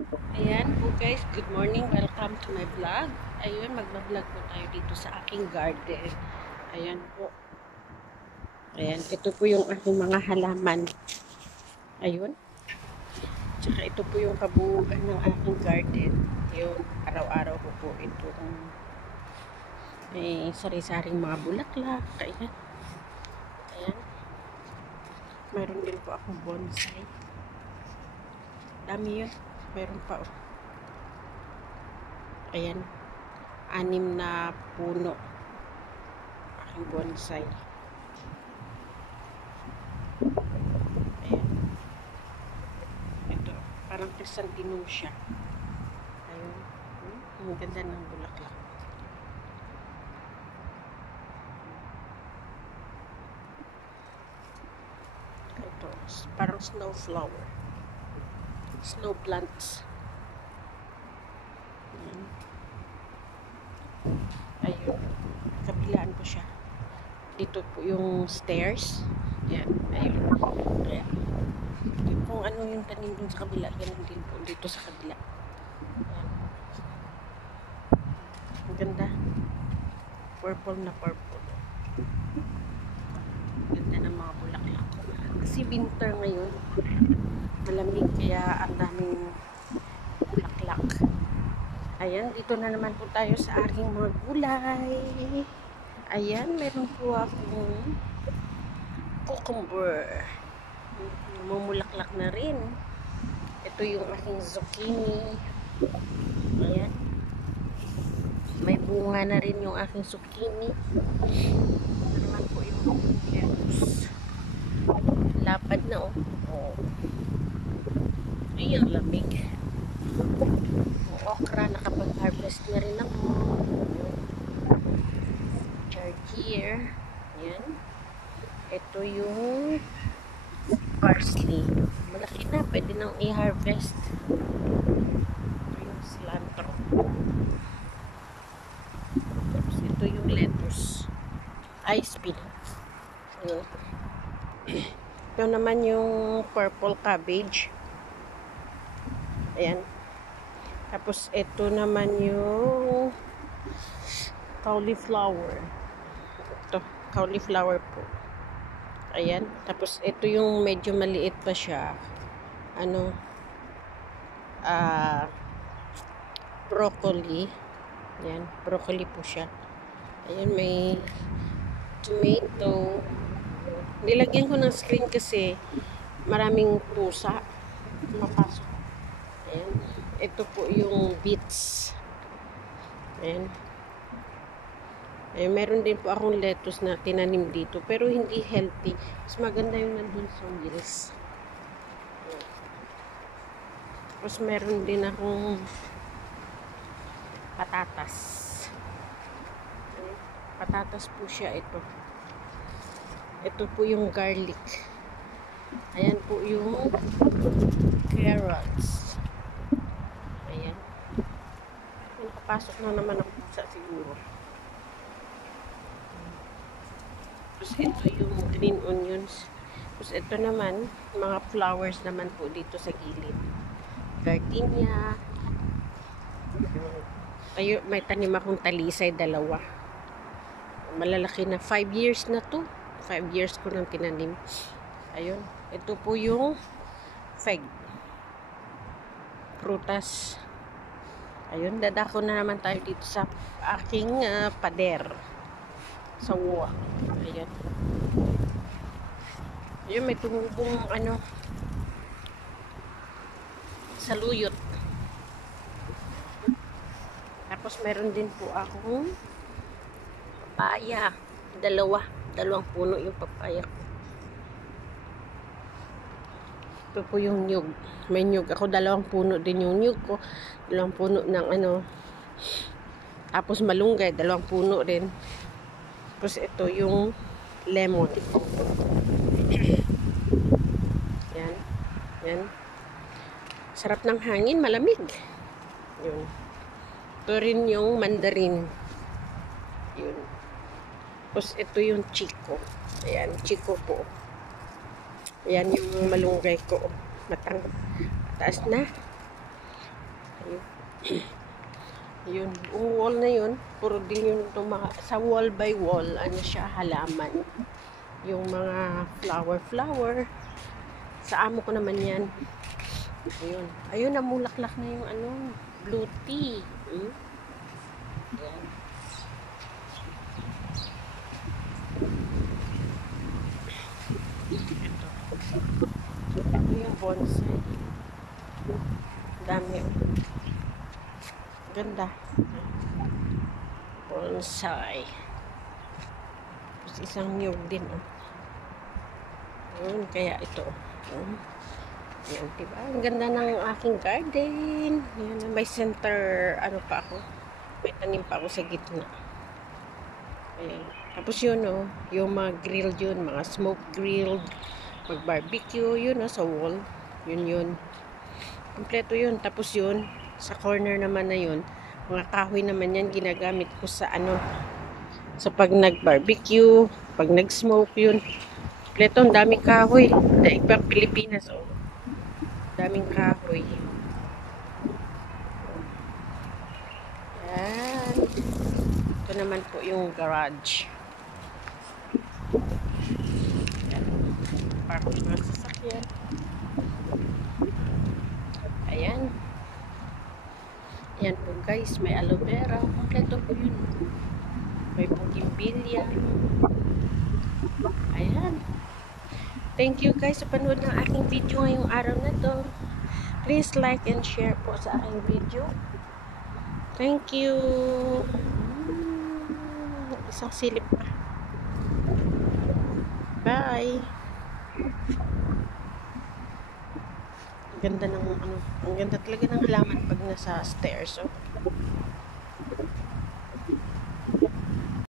Ayan po guys, good morning. Welcome to my vlog. Ayun, magbablog po tayo dito sa aking garden. Ayan po. Ayan, ito po yung aking mga halaman. Ayun. Tsaka ito po yung kabuuan ng aking garden. Ayun, araw-araw ko po ito. May sari-saring mga bulaklak. Ayan. Ayan. Mayroon din po akong bonsai. Dami yun. Mayroon pa. Oh. Ayan. 6 na puno. Aking bonsai. Ayan. Ito. Parang chrysanthemum siya. Ayun. Ang ganda ng bulaklak. Ito. Parang snow flower. Snow plants. Ayan. Ayun. Kabilaan ko siya. Dito po yung stairs. Yan. Ayun. Kaya, kung ano yung tanim dun sa kabila, ganun din po dito sa kabila. Yan. Ang ganda. Purple na purple. Ganda ng mga bulaklak. Kasi winter ngayon. Malamig kaya ang daming bulaklak. Ayan, dito na naman po tayo sa aking mga gulay. Ayan, meron po akong cucumber. Mamulaklak na rin. Ito yung aking zucchini. Ayan. May bunga na rin yung aking zucchini. Ito naman po yung lettuce. Lapad na oh. Oh. Ay, ang lamig. Okra, nakapag-harvest na rin ako. Chartier. Ayan. Ito yung parsley. Malaki na. Pwede nang i-harvest. Ito yung cilantro. Tapos ito yung lettuce. Ay, spinach. Ayan. Ito naman yung purple cabbage. Ayan. Tapos, ito naman yung cauliflower. Ito, cauliflower po. Ayan. Tapos, ito yung medyo maliit pa siya. Ano? Broccoli. Ayan. Broccoli po siya. Ayan, may tomato. Nilagyan ko ng screen kasi maraming pusa. Mapasok. Ayan. Ito po yung beets. Ayan. Ayan. Meron din po akong lettuce na tinanim dito. Pero hindi healthy. Mas maganda yung nandun sa wheels. Tapos meron din akong patatas. Ayan. Patatas po siya ito. Ito po yung garlic. Ayan po yung carrots. Ayan. Nakapasok na naman ang pusa siguro. Tapos ito yung green onions. Tapos ito naman, mga flowers naman po dito sa gilid. Gardenia. Ayo, may tanim akong talisay, 2. Malalaki na. 5 years na to. 5 years ko nang tinanim. Ayun. Ito po yung fig. Prutas. Ayun, dadako na naman tayo dito sa aking pader. Sa uwa. Ayun. Ayun, may tumubong saluyot. Tapos meron din po akong papaya. 2 puno yung papaya ko. Ito po yung nyug. May nyug. Ako 2 puno din yung nyug ko. 2 puno ng Tapos malunggay. 2 puno din. Tapos ito yung lemon. Yan. Yan. Sarap ng hangin. Malamig. Yun. Ito rin yung mandarin. Yun. Tapos ito yung chico. Ayan. Chico po. Ayan yung malunggay ko. Mataas na. Yun, yung wall na yun, puro din yun itong mga, sa wall by wall, ano siya, halaman. Yung mga flower. Sa amo ko naman yan. Ayun. Ayun, namulaklak na yung ano, blue tea. Ayan. Ito yung bonsai. Dami. Ganda. Bonsai. Tapos isang niyog din. Ayun, kaya ito. Yan, diba? Ang ganda ng aking garden. Yan, may center, ano pa ako. May tanim pa ako sa gitna. Ayan. Tapos yun, yung mga grilled yun, mga smoke grilled, mag-barbecue, yun, sa wall. Yun. Kompleto yun. Tapos yun, sa corner naman na yun, mga kahoy naman yan, ginagamit ko sa sa pag nag-barbecue, pag nag-smoke yun. Kompleto, ang daming kahoy. Daig pa Pilipinas, daming kahoy. Yan. Ito naman po yung garage. Yan. Park ng sasakyan. Ayan. Yan po guys, may aloe vera. Kompleto po yun. May bougainvillea. Ayan. Thank you guys sa panood ng aking video ngayong araw na to. Please like and share po sa aking video. Thank you. Isang silip pa. Bye. Ang ganda ng ang ganda talaga ng halaman pag nasa stairs,